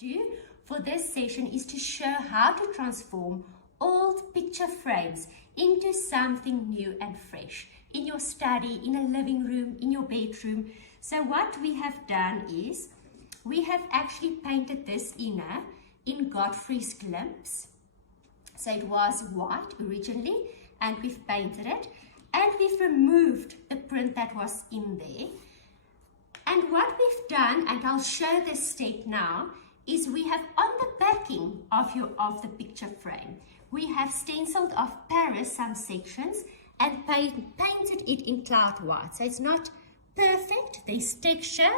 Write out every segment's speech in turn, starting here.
do for this session is to show how to transform old picture frames into something new and fresh in your study, in a living room, in your bedroom. So what we have done is we have actually painted this inner in Godfrey's Glimpse. So it was white originally and we've painted it and we've removed the print that was in there. And what we've done, and I'll show this step now, is we have on the backing of the picture frame, we have stenciled off Paris some sections and painted it in cloud white. So it's not perfect, there's texture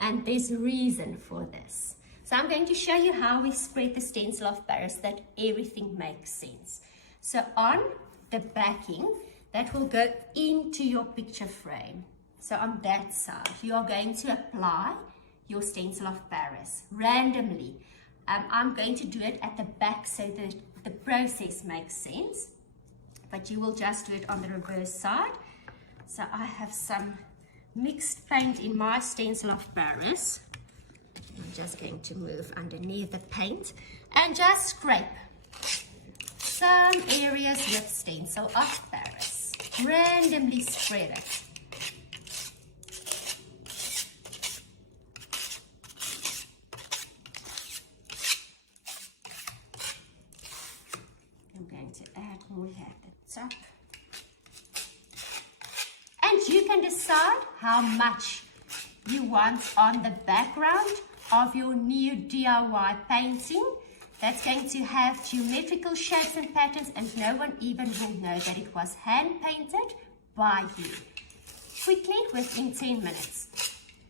and there's reason for this. So I'm going to show you how we spread the stencil of Paris that everything makes sense. So on the backing, that will go into your picture frame. So on that side, you are going to apply your stencil of Paris randomly. I'm going to do it at the back so that the process makes sense, but you will just do it on the reverse side. So I have some mixed paint in my stencil of Paris. I'm just going to move underneath the paint and just scrape some areas with stencil of Paris. Randomly spread it. I'm going to add more here at the top. And you can decide how much you want on the background of your new DIY painting. That's going to have geometrical shapes and patterns, and no one even will know that it was hand painted by you. Quickly, within 10 minutes.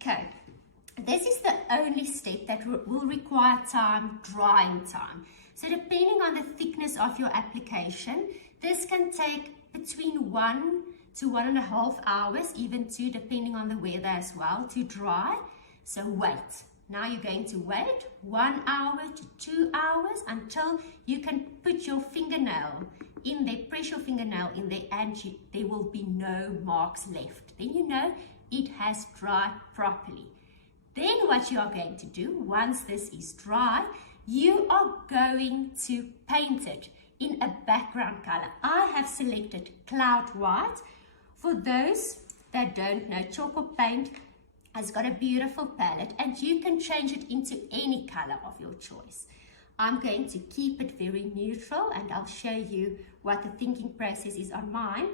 Okay, this is the only step that will require time, drying time. So depending on the thickness of your application, this can take between 1 to 1.5 hours, even 2, depending on the weather as well, to dry. So wait. Now you're going to wait 1 hour to 2 hours until you can put your fingernail in there, press your fingernail in there, and there will be no marks left. Then you know it has dried properly. Then what you are going to do, once this is dry, you are going to paint it in a background color. I have selected cloud white. For those that don't know, Thjoko paint has got a beautiful palette and you can change it into any color of your choice. I'm going to keep it very neutral and I'll show you what the thinking process is on mine.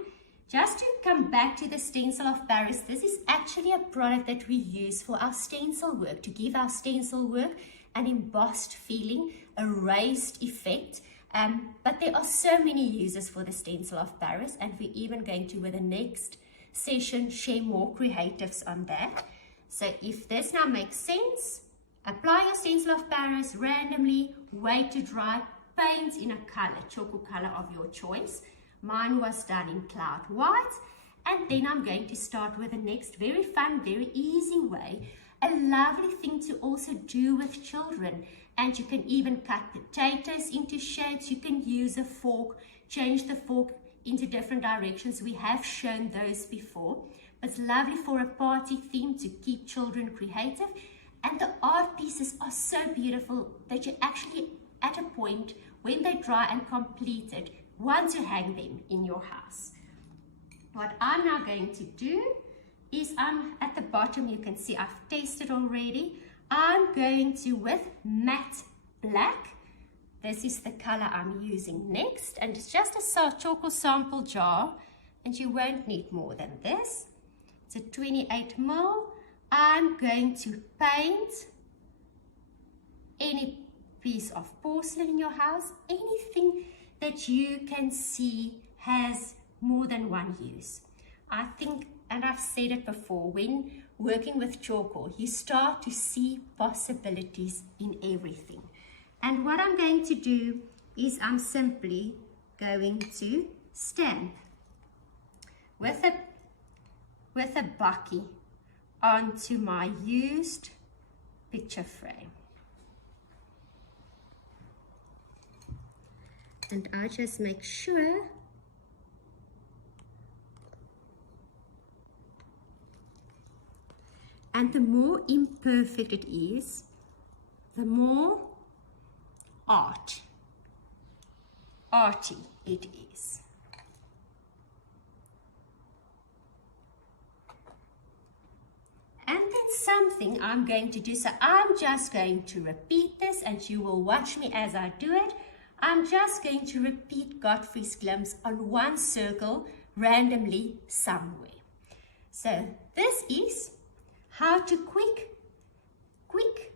Just to come back to the stencil of Paris, this is actually a product that we use for our stencil work, to give our stencil work an embossed feeling, a raised effect. But there are so many uses for the stencil of Paris, and we're even going to, with the next session, share more creatives on that. So if this now makes sense, apply your stencil of Paris randomly, wait to dry, paint in a color, Thjoko color of your choice. Mine was done in cloud white, and then I'm going to start with the next very fun, very easy way, a lovely thing to also do with children. And you can even cut potatoes into shapes. You can use a fork, change the fork into different directions. We have shown those before. It's lovely for a party theme to keep children creative. And the art pieces are so beautiful that you actually, at a point, when they dry and completed, want to hang them in your house. What I'm now going to do is at the bottom, you can see I've tested already. I'm going to, with matte black, this is the color I'm using next, and it's just a Thjoko sample jar, and you won't need more than this. It's a 28 ml. I'm going to paint any piece of porcelain in your house, anything that you can see has more than one use. I think, and I've said it before, when working with Thjoko, you start to see possibilities in everything. And what I'm going to do is I'm simply going to stamp with a bucky onto my used picture frame. And I just make sure and the more imperfect it is, the more arty it is. And then something I'm going to do, so I'm just going to repeat this and you will watch me as I do it. I'm just going to repeat Godfrey's glimpse on one circle randomly somewhere. So this is how to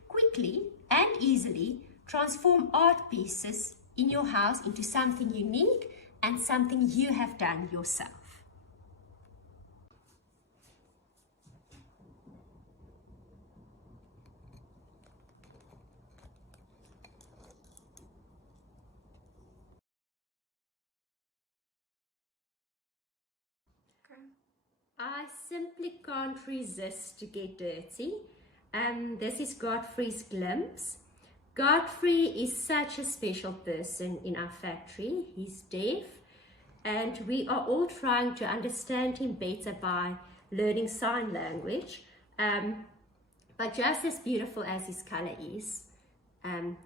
quickly and easily transform art pieces in your house into something unique and something you have done yourself. I simply can't resist to get dirty. This is Godfrey's glimpse. Godfrey is such a special person in our factory. He's deaf and we are all trying to understand him better by learning sign language. But just as beautiful as his color is,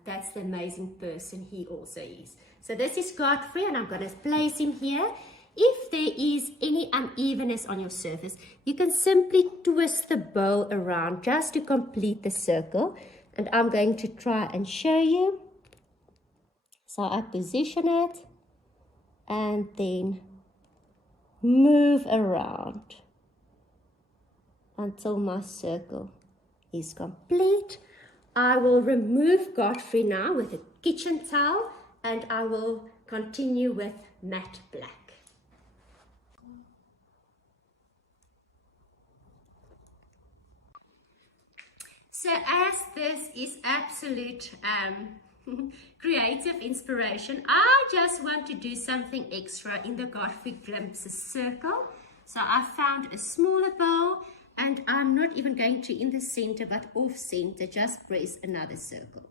that's the amazing person he also is. So this is Godfrey and I'm going to place him here. If there is any unevenness on your surface, you can simply twist the bowl around just to complete the circle. And I'm going to try and show you. So I position it and then move around until my circle is complete. I will remove Godfrey now with a kitchen towel and I will continue with matte black. So as this is absolute creative inspiration, I just want to do something extra in the Godfrey Glimpses circle. So I found a smaller bowl and I'm not even going to in the center but off center, just press another circle.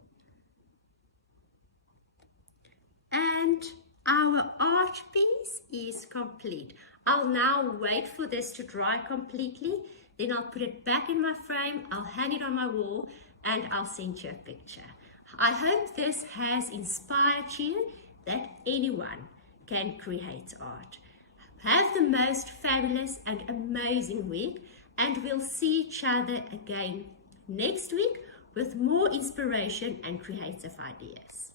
And our art piece is complete. I'll now wait for this to dry completely. Then I'll put it back in my frame, I'll hang it on my wall, and I'll send you a picture. I hope this has inspired you that anyone can create art. Have the most fabulous and amazing week, and we'll see each other again next week with more inspiration and creative ideas.